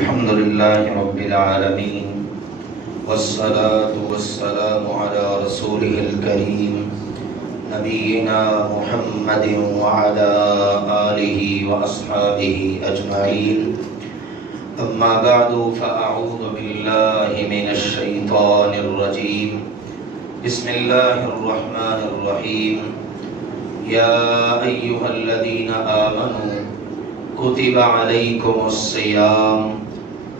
الحمد لله رب العالمين والصلاة والسلام على رسوله الكريم نبينا محمد وعلى آله وأصحابه أجمعين أما بعد فأعوذ بالله من الشيطان الرجيم بسم الله الرحمن الرحيم يا أيها الذين آمنوا كتب عليكم الصيام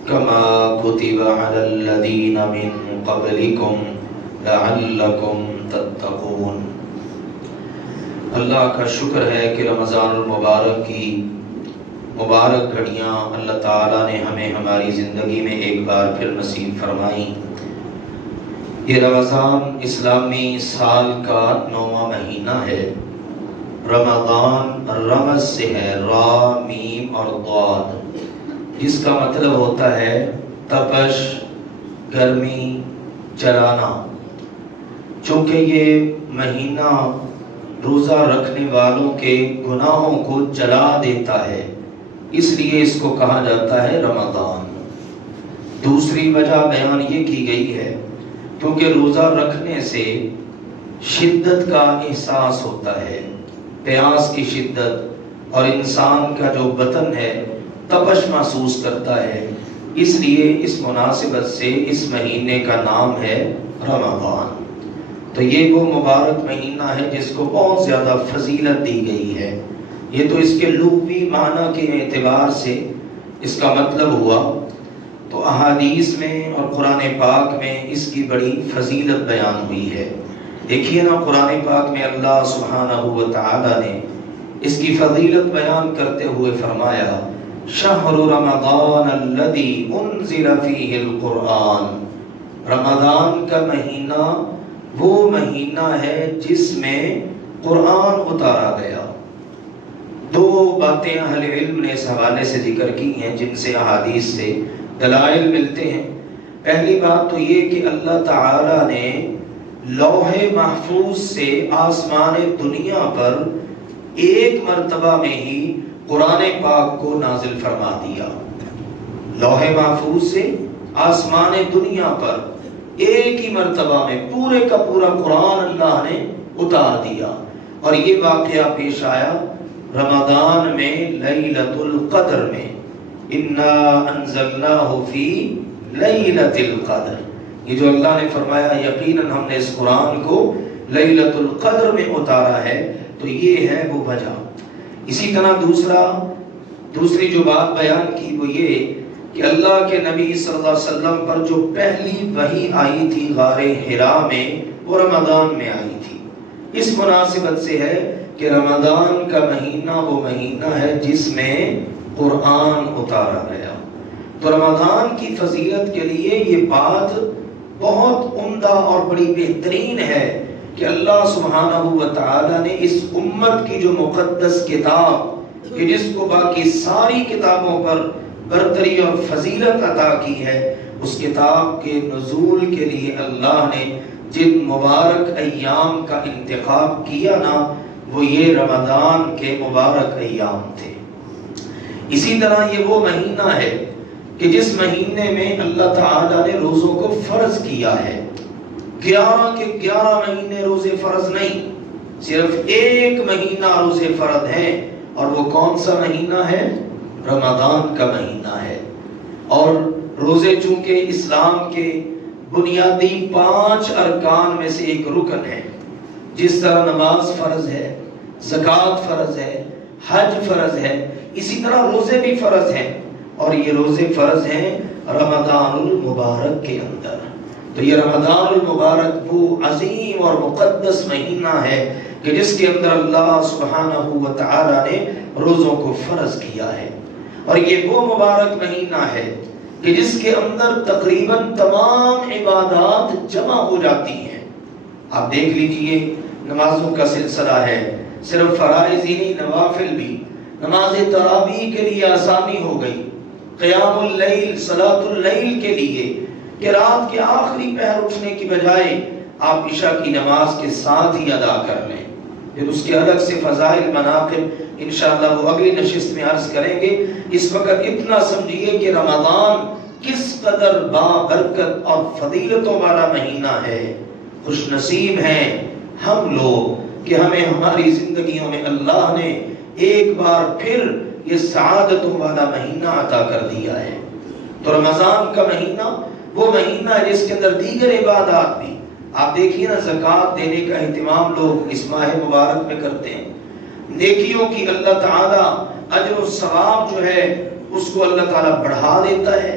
كما كتب على الذين من قبلكم لعلكم تتقون۔ اللہ کا شکر ہے کہ رمضان المبارک کی مبارک گھڑیاں اللہ تعالیٰ نے ہمیں ہماری زندگی میں ایک بار پھر نصیب فرمائی۔ یہ رمضان اسلامی سال کا 9واں مہینہ ہے۔ رمضان رمض سے ہے، را میم اور ضاد، جس کا مطلب ہوتا ہے تپش، گرمی، جلانا۔ چونکہ یہ مہینہ روزہ رکھنے والوں کے گناہوں کو جلا دیتا ہے، اس لیے اس کو کہا جاتا ہے رمضان۔ دوسری وجہ بیان یہ کی گئی ہے کیونکہ روزہ رکھنے سے شدت کا احساس ہوتا ہے، پیاس کی شدت، اور انسان کا جو بدن ہے تپش محسوس کرتا ہے، اس لیے اس مناسبت سے اس مہینے کا نام ہے رمضان۔ تو یہ وہ مبارک مہینہ ہے جس کو بہت زیادہ فضیلت دی گئی ہے۔ یہ تو اس کے لغوی معنی کے اعتبار سے اس کا مطلب ہوا، تو احادیث میں اور قرآن پاک میں اس کی بڑی فضیلت بیان ہوئی ہے۔ دیکھیے نا، قرآن پاک میں اللہ سبحانہ و تعالی نے اس کی فضیلت بیان کرتے ہوئے فرمایا شہر رمضان الذی انزل فیہ القرآن۔ رمضان کا مہینہ وہ مہینہ ہے جس میں قرآن اتارا گیا۔ دو باتیں اہل علم نے اس حوالے سے ذکر کی ہیں جن سے احادیث سے دلائل ملتے ہیں۔ پہلی بات تو یہ کہ اللہ تعالی نے لوح محفوظ سے آسمان دنیا پر ایک مرتبہ میں ہی قرآن پاک کو نازل فرما دیا۔ لوح محفوظ سے آسمان دنیا پر ایک ہی مرتبہ میں پورے کا پورا قرآن اللہ نے اتار دیا، اور یہ واقعہ پیش آیا رمضان میں لیلۃ القدر میں۔ انا انزلناہ فی لیلۃ القدر، یہ جو اللہ نے فرمایا یقیناً ہم نے اس قرآن کو لیلۃ القدر میں اتارا ہے، تو یہ ہے وہ وجہ۔ اسی طرح دوسری جو بات بیان کی وہ یہ کہ اللہ کے نبی صلی اللہ علیہ وسلم پر جو پہلی وحی آئی تھی غار حرا میں، وہ رمضان میں آئی تھی۔ اس مناسبت سے ہے کہ رمضان کا مہینہ وہ مہینہ ہے جس میں قرآن اتارا گیا۔ تو رمضان کی فضیلت کے لیے یہ بات بہت عمدہ اور بڑی بہترین ہے کہ اللہ سبحانہ و تعالی نے اس امت کی جو مقدس کتاب کہ جس کو باقی ساری کتابوں پر برتری اور فضیلت عطا کی ہے، اس کتاب کے نزول کے لیے اللہ نے جن مبارک ایام کا انتخاب کیا نا، وہ یہ رمضان کے مبارک ایام تھے۔ اسی طرح یہ وہ مہینہ ہے کہ جس مہینے میں اللہ تعالی نے روزوں کو فرض کیا ہے۔ 11 کے 11 مہینے روزے فرض نہیں، صرف ایک مہینہ روزے فرض ہیں، اور وہ کون سا مہینہ ہے؟ رمضان کا مہینہ ہے۔ اور روزے چونکہ اسلام کے بنیادی 5 ارکان میں سے ایک رکن ہے، جس طرح نماز فرض ہے، زکوٰۃ فرض ہے، حج فرض ہے، اسی طرح روزے بھی فرض ہیں، اور یہ روزے فرض ہیں رمضان المبارک کے اندر۔ تو یہ رمضان المبارک وہ عظیم اور مقدس مہینہ ہے کہ جس کے اندر اللہ سبحانہ و تعالی نے روزوں کو فرض کیا ہے، اور یہ وہ مبارک مہینہ ہے کہ جس کے اندر تقریباً تمام عبادات جمع ہو جاتی ہیں۔ آپ دیکھ لیجئے، نمازوں کا سلسلہ ہے، صرف فرائض ہی نہیں، نوافل بھی۔ نماز تراویح کے لیے آسانی ہو گئی، قیام اللیل، صلاۃ اللیل کے لیے کہ رات کے آخری پہر اٹھنے کی بجائے آپ عشاء کی نماز کے ساتھ ہی ادا کر لیں۔ پھر اس کے الگ سے فضائل مناقب انشاءاللہ وہ اگلی نشست میں عرض کریں گے۔ اس وقت اتنا سمجھیے کہ رمضان کس قدر بابرکت اور فضیلتوں والا مہینہ ہے۔ خوش نصیب ہیں ہم لوگ کہ ہمیں ہماری زندگیوں میں اللہ نے ایک بار پھر یہ سعادتوں والا مہینہ عطا کر دیا ہے۔ تو رمضان کا مہینہ وہ مہینہ ہے جس کے اندر دیگر عبادات بھی، آپ دیکھیے نا، زکوٰۃ دینے کا اہتمام لوگ اس ماہ مبارک میں کرتے ہیں، نیکیوں کی اللہ تعالیٰ اجر و ثواب جو ہے اس کو اللہ تعالیٰ بڑھا دیتا ہے۔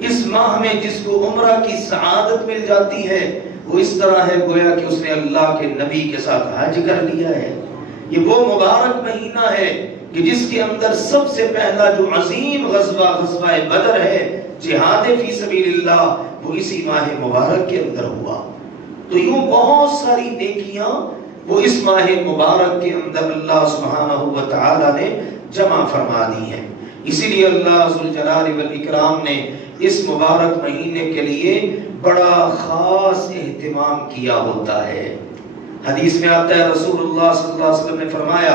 اس ماہ میں جس کو عمرہ کی سعادت مل جاتی ہے وہ اس طرح ہے گویا کہ اس نے اللہ کے نبی کے ساتھ حج کر لیا ہے۔ یہ وہ مبارک مہینہ ہے کہ جس کے اندر سب سے پہلا جو عظیم غزوہ بدر ہے، جہاد فی سبیل اللہ، وہ اسی ماہ مبارک کے اندر ہوا۔ تو یوں بہت ساری نیکیاں وہ اس ماہ مبارک کے اندر اللہ سبحانہ و تعالی نے جمع فرما دی ہیں۔ اسی لیے اللہ ذوالجلال والاکرام نے اس مبارک مہینے کے لیے بڑا خاص اہتمام کیا ہوتا ہے۔ حدیث میں آتا ہے رسول اللہ صلی اللہ علیہ وسلم نے فرمایا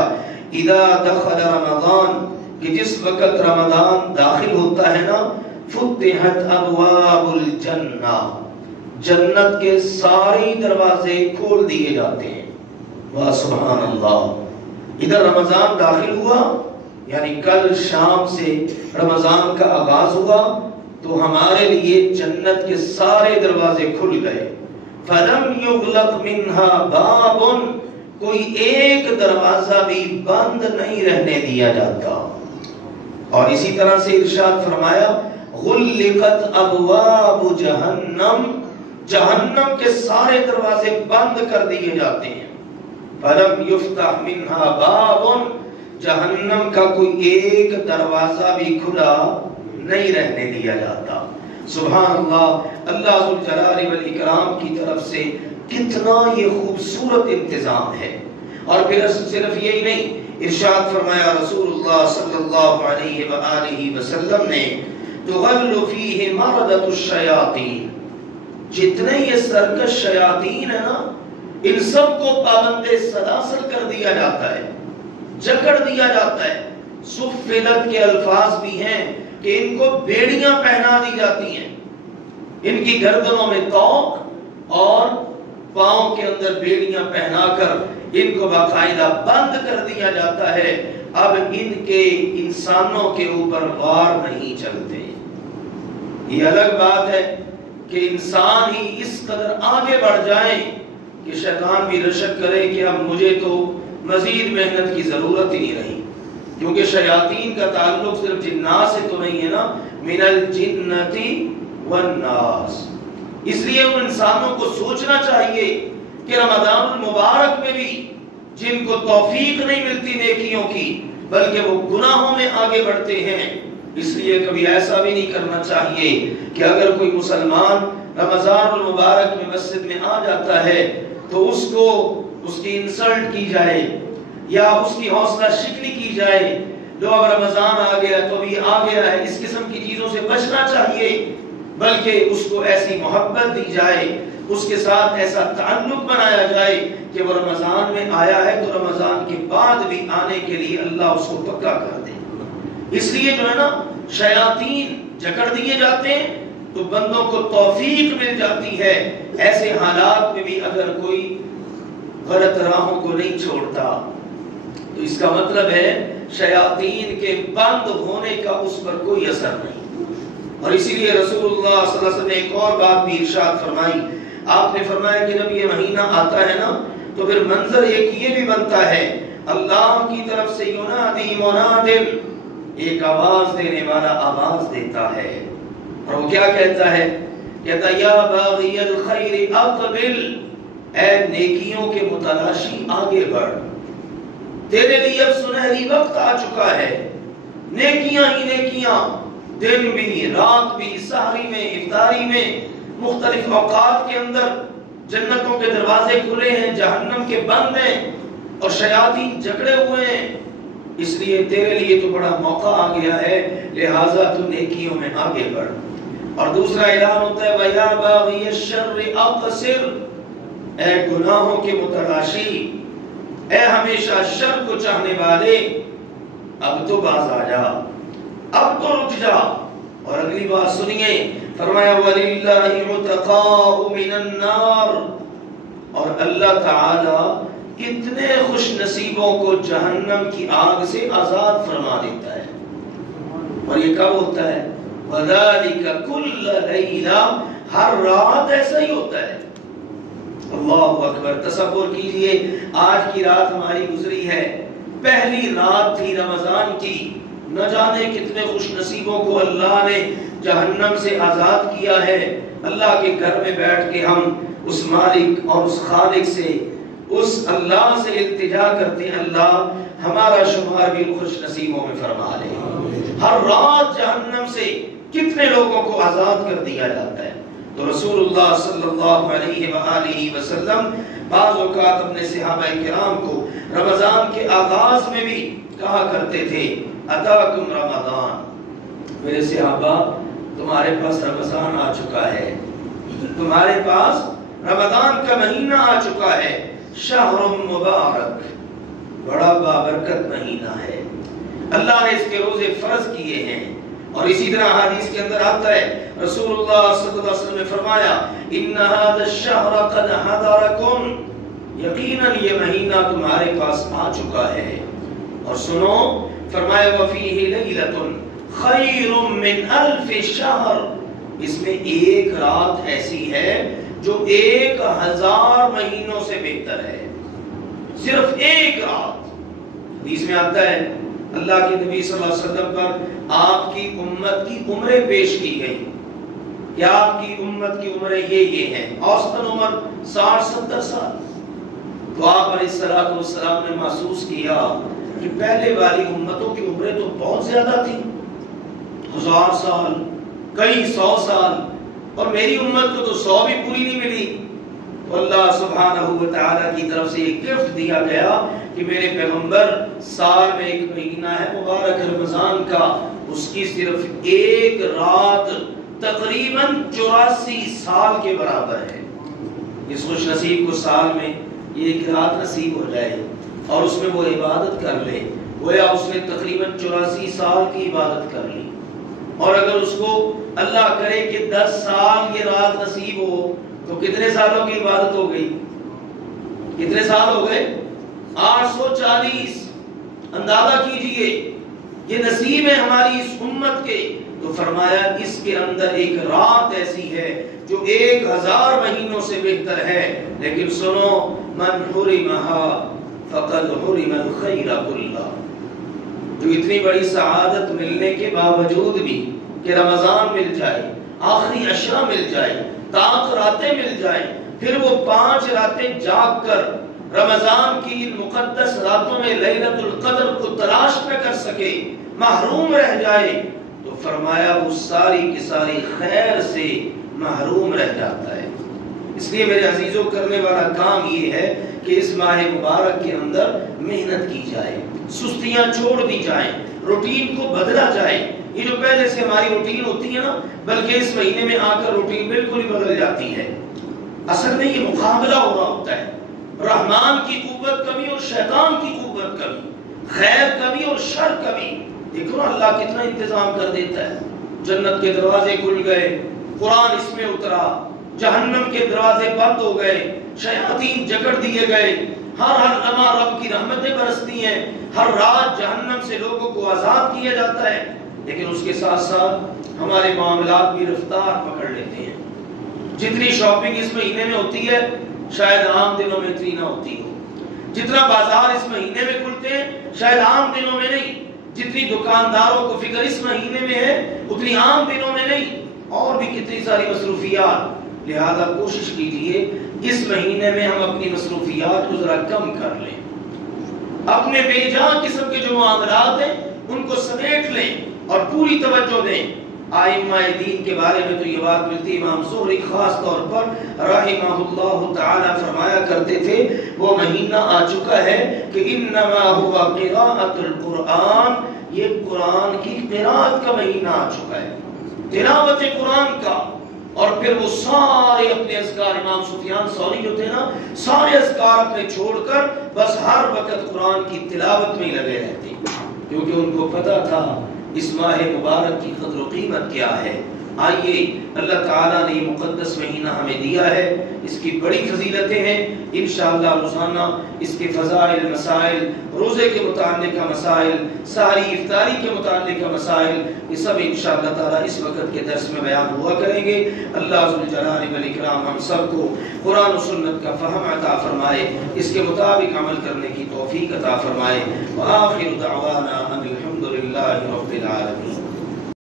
اذا دخل رمضان، کہ جس وقت رمضان داخل ہوتا ہے نا، فتحت ابواب الجنہ، جنت کے سارے دروازے کھول دیے جاتے ہیں۔ واہ سبحان اللہ! ادھر رمضان داخل ہوا یعنی کل شام سے رمضان کا آغاز ہوا تو ہمارے لیے جنت کے سارے دروازے کھل گئے۔ فَلَمْ يُغْلَقْ مِنْهَا بَابٌ، کوئی ایک دروازہ بھی بند نہیں رہنے دیا جاتا۔ اور اسی طرح سے ارشاد فرمایا غُلِّقَتْ أَبْوَابُ جَهَنَّمْ، جہنم کے سارے دروازے بند کر دیے جاتے ہیں۔ فَلَمْ يُفْتَحْ مِنْهَا بَابٌ، جہنم کا کوئی ایک دروازہ بھی کھلا نہیں رہنے دیا جاتا۔ سبحان اللہ! اللہ ذوالجلال والاکرام کی طرف سے کتنا یہ خوبصورت انتظام ہے۔ اور پھر صرف یہی نہیں، ارشاد فرمایا رسول اللہ صلی اللہ علیہ وآلہ وسلم نے تغل فیہ مردۃ الشیاطین، جتنے یہ سرکش شیاطین ہیں نا، ان سب کو پابند سلاسل کر دیا جاتا ہے، جکڑ دیا جاتا ہے۔ سفلت کے الفاظ بھی ہیں کہ ان کو بیڑیاں پہنا دی جاتی ہیں، ان کی گردنوں میں طوق اور پاؤں کے اندر بیڑیاں پہنا کر ان کو باقاعدہ بند کر دیا جاتا ہے۔ اب ان کے انسانوں کے اوپر وار نہیں چلتے۔ یہ الگ بات ہے کہ انسان ہی اس قدر آگے بڑھ جائیں کہ شیطان بھی رشک کرے کہ اب مجھے تو مزید محنت کی ضرورت ہی نہیں رہی، کیونکہ شیاطین کا تعلق صرف جنات سے تو نہیں ہے نا، من الجنتی والناس۔ اس لیے ان انسانوں کو سوچنا چاہیے کہ رمضان المبارک میں بھی جن کو توفیق نہیں ملتی نیکیوں کی بلکہ وہ گناہوں میں آگے بڑھتے ہیں، اس لیے کبھی ایسا بھی نہیں کرنا چاہیے کہ اگر کوئی مسلمان رمضان المبارک میں مسجد میں آ جاتا ہے تو اس کو اس کی انسلٹ کی جائے یا اس کی حوصلہ شکنی کی جائے، لو اب رمضان آ گیا تو ابھی آ گیا ہے، اس قسم کی چیزوں سے بچنا چاہیے، بلکہ اس کو ایسی محبت دی جائے، اس کے ساتھ ایسا تعلق بنایا جائے کہ وہ رمضان میں آیا ہے تو رمضان کے بعد بھی آنے کے لیے اللہ اس کو پکا کر دے۔ اس لیے جو ہے نا، شیاطین جکڑ دیے جاتے ہیں تو بندوں کو توفیق مل جاتی ہے۔ ایسے حالات میں بھی اگر کوئی غلط راہوں کو نہیں چھوڑتا تو اس کا مطلب ہے شیاطین کے بند ہونے کا اس پر کوئی اثر نہیں۔ اور اسی لیے رسول اللہ صلی اللہ علیہ وسلم نے ایک اور بات بھی ارشاد فرمائی۔ آپ نے فرمایا کہ جب یہ مہینہ آتا ہے نا تو پھر منظر ایک یہ بھی بنتا ہے، اللہ کی طرف سے ینادی مناد، ایک آواز دینے والا آواز دیتا ہے، اور وہ کیا کہتا ہے؟ کہتا یا باغی الخیر اقبل، اے نیکیوں کے متلاشی آگے بڑھ، تیرے لیے اب سنہری وقت آ چکا ہے، نیکیاں ہی نیکیاں، دن بھی رات بھی، سحری میں افطاری میں، مختلف اوقات کے اندر جنتوں کے دروازے کھلے ہیں، جہنم کے بند ہیں اور شیاطین جکڑے ہوئے ہیں، اس لیے تیرے لیے تو بڑا موقع آ گیا ہے، لہٰذا تو نیکیوں میں آگے بڑھ۔ اور دوسرا اعلان ہوتا ہے وَيَا بَاغِيَ الشَّرِّ أَقْصِرْ، اے گناہوں کے متلاشی، اے ہمیشہ شر کو چاہنے والے اب تو باز آ جا، اب تو رک جا۔ اور اگلی بات سنیے، فرمایا وَلِلَّهِ عُتَقَاءُ مِنَ النَّارِ، اور اللہ تعالی کتنے خوش نصیبوں کو جہنم کی آگ سے آزاد فرما دیتا ہے۔ اور یہ کب ہوتا ہے؟ وَذَلِكَ كُلَّ لَيْلَةٍ، ہر رات ایسا ہی ہوتا ہے۔ اللہ اکبر، تصور کیجئے آج کی رات ہماری گزری ہے، پہلی رات تھی رمضان کی، نہ جانے کتنے خوش نصیبوں کو اللہ نے جہنم سے آزاد کیا ہے۔ اللہ کے گھر میں بیٹھ کے ہم اس مالک اور اس خالق سے، اس اللہ سے التجا کرتے ہیں، اللہ ہمارا شمار بھی خوش نصیبوں میں فرما لے۔ ہر رات جہنم سے کتنے لوگوں کو آزاد کر دیا جاتا ہے۔ تو رسول اللہ صلی اللہ علیہ وآلہ وسلم بعض اوقات اپنے صحابہ کرام کو رمضان کے آغاز میں بھی کہا کرتے تھے اتاکم رمضان، میرے صحابہ تمہارے پاس رمضان آ چکا ہے، تمہارے پاس رمضان کا مہینہ آ چکا ہے، شہر مبارک، بڑا بابرکت مہینہ ہے، اللہ نے اس کے روزے فرض کیے ہیں۔ اور اسی طرح حدیث کے اندر آتا ہے رسول اللہ صلی اللہ علیہ وسلم نے فرمایا ان هذا الشهر قد حضركم، یقینا یہ مہینہ تمہارے پاس آ چکا ہے۔ اور سنو، فرمایا وفیہ لیلۃ خیر من الف شہر، اس میں ایک رات ایسی ہے جو 1000 مہینوں سے بہتر ہے، صرف ایک رات۔ حدیث میں آتا ہے اللہ کے نبی صلی اللہ علیہ وسلم پر آپ کی امت کی عمریں پیش کی گئی کہ آپ کی امت کی عمریں یہ ہیں، اوسطاً عمر 60-70 سال۔ تو آپ علیہ السلام نے محسوس کیا کہ پہلے والی امتوں کی عمریں تو بہت زیادہ تھیں، 1000 سال، کئی 100 سال، اور میری امت کو تو 100 بھی پوری نہیں ملی۔ تو اللہ سبحانہ و تعالیٰ کی طرف سے ایک گفٹ دیا گیا کہ میرے پیغمبر، سال میں ایک مہینہ ہے مبارک رمضان کا، اس کی صرف ایک رات تقریباً 84 سال کے برابر ہے۔ اس خوش نصیب کو سال میں ایک رات نصیب ہو جائے اور اس میں وہ عبادت کر لے، گویا اس نے تقریباً 84 سال کی عبادت کر لی۔ اور اگر اس کو اللہ کرے کہ 10 سال یہ رات نصیب ہو تو کتنے سالوں کی عبادت ہو گئی؟ کتنے سال ہو گئے؟ 840۔ اندازہ کیجئے یہ نصیب ہے ہماری اس امت کے۔ تو فرمایا اس کے اندر ایک رات ایسی ہے جو 1000 مہینوں سے بہتر ہے، لیکن سنو من حرمها فقد حرم الخیر کلہ، جو اتنی بڑی سعادت ملنے کے باوجود بھی کہ رمضان مل جائے، آخری عشرہ مل جائے، طاق راتیں مل جائیں، پھر وہ 5 راتیں جاگ کر رمضان کی ان مقدس راتوں میں لیلۃ القدر کو تلاش نہ کر سکے، محروم رہ جائے، تو فرمایا وہ ساری کی ساری خیر سے محروم رہ جاتا ہے۔ اس لیے میرے عزیزوں، کرنے والا کام یہ ہے کہ اس ماہ مبارک کے اندر محنت کی جائے، سستیاں چھوڑ دی جائیں، روٹین کو بدلا جائے۔ یہ جو پہلے سے ہماری روٹین ہوتی ہے نا، بلکہ اس مہینے میں آ کر روٹین بالکل ہی بدل جاتی ہے۔ اصل میں یہ مقابلہ ہو رہا ہوتا ہے، رحمان کی قوت کبھی اور شیطان کی قوت کبھی، خیر کبھی اور شر کبھی۔ دیکھو نا اللہ کتنا انتظام کر دیتا ہے، جنت کے دروازے کھل گئے، قرآن اس میں اترا، جہنم کے دروازے بند ہو گئے، شیاطین جکڑ دیے گئے، ہر لمحہ رب کی رحمتیں برستی ہیں، ہر رات جہنم سے لوگوں کو آزاد کیا جاتا ہے۔ لیکن اس کے ساتھ ساتھ ہمارے معاملات بھی رفتار پکڑ لیتے ہیں۔ جتنی شاپنگ اس مہینے میں ہوتی ہے شاید عام دنوں میں اتنی نہ ہوتی ہو، جتنا بازار اس مہینے میں کھلتے ہیں شاید عام دنوں میں نہیں، جتنی دکانداروں کو فکر اس مہینے میں ہے اتنی عام دنوں میں نہیں، اور بھی کتنی ساری مصروفیات۔ لہذا کوشش کیجئے اس مہینے میں ہم اپنی مصروفیات کو ذرا کم کر لیں، اپنے بے جان قسم کے جو معاملات ہیں ان کو سمیٹ لیں اور پوری توجہ دیں۔ ائمہ دین کے بارے میں تو یہ بات ملتی ہے، امام زہری خاص طور پر رحمہ اللہ تعالی فرمایا کرتے تھے وہ مہینہ آ چکا ہے کہ انما هو قراءۃ القرآن، یہ قرآن کی قراءت کا مہینہ آ چکا ہے، تلاوت قرآن کا۔ اور پھر وہ سارے اپنے اذکار، امام سفیان ثوری جو تھے نا، سارے اذکار اپنے چھوڑ کر بس ہر وقت قرآن کی تلاوت میں ہی لگے رہتے، کیونکہ ان کو پتا تھا اس ماہ مبارک کی قدر و قیمت کیا ہے۔ آئیے اللہ تعالیٰ نے یہ مقدس مہینہ ہمیں دیا ہے، اس کی بڑی فضیلتیں ہیں، انشاءاللہ روزانہ اس کے فضائل، مسائل، روزے کے متعلق کا مسائل، سحری افطاری کے متعلق کا مسائل، یہ سب انشاءاللہ تعالیٰ اس وقت کے درس میں بیان ہوا کریں گے۔ اللہ ذوالجلال والاکرام ہم سب کو قرآن و سنت کا فہم عطا فرمائے، اس کے مطابق عمل کرنے کی توفیق عطا فرمائے۔ وآخر دعوانا ان الحمد للہ رب العالمین۔